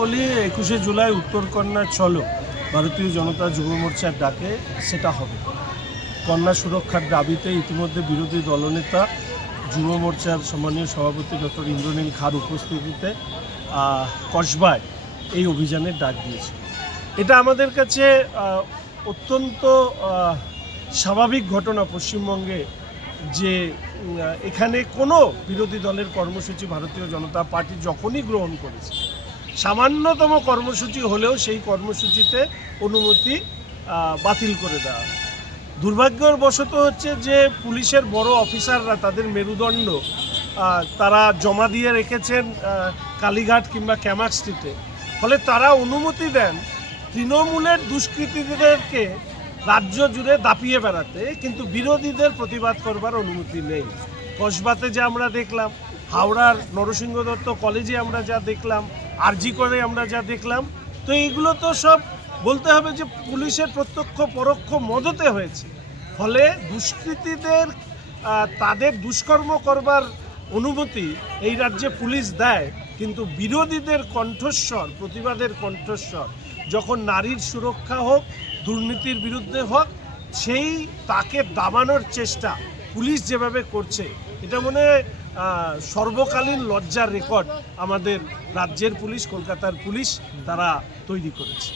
বলি একুশে জুলাই উত্তরকন্যা চলো। ভারতীয় জনতা যুব মোর্চার ডাকে সেটা হবে। কন্যা সুরক্ষার দাবিতে ইতিমধ্যে বিরোধী দলনেতা, যুব মোর্চার সম্মানীয় সভাপতি ডক্টর ইন্দ্রনীল খার উপস্থিতিতে কসবায় এই অভিযানের ডাক দিয়েছে। এটা আমাদের কাছে অত্যন্ত স্বাভাবিক ঘটনা পশ্চিমবঙ্গে যে এখানে কোনো বিরোধী দলের কর্মসূচি ভারতীয় জনতা পার্টি যখনই গ্রহণ করেছে সামান্যতম কর্মসূচি হলেও সেই কর্মসূচিতে অনুমতি বাতিল করে দেওয়া। দুর্ভাগ্যের বশত হচ্ছে যে পুলিশের বড় অফিসাররা তাদের মেরুদণ্ড তারা জমা দিয়ে রেখেছেন কালীঘাট কিংবা ক্যামাক স্ট্রিটে ফলে তারা অনুমতি দেন তৃণমূলের দুষ্কৃতীদেরকে রাজ্য জুড়ে দাপিয়ে বেড়াতে, কিন্তু বিরোধীদের প্রতিবাদ করবার অনুমতি নেই কসবাতে যে আমরা দেখলাম, হাওড়ার নরসিংহ দত্ত কলেজে আমরা যা দেখলাম আরজি করে আমরা যা দেখলাম, তো এইগুলো তো সব বলতে হবে যে পুলিশের প্রত্যক্ষ পরোক্ষ মদতে হয়েছে। ফলে দুষ্কৃতীদের তাদের দুষ্কর্ম করবার অনুমতি এই রাজ্যে পুলিশ দেয়, কিন্তু বিরোধীদের কণ্ঠস্বর, প্রতিবাদের কণ্ঠস্বর, যখন নারীর সুরক্ষা হোক, দুর্নীতির বিরুদ্ধে হোক, সেই তাকে দাবানোর চেষ্টা পুলিশ যেভাবে করছে, এটা মনে সর্বকালীন লজ্জার রেকর্ড আমাদের রাজ্যের পুলিশ, কলকাতার পুলিশ, তারা তৈরি করেছে।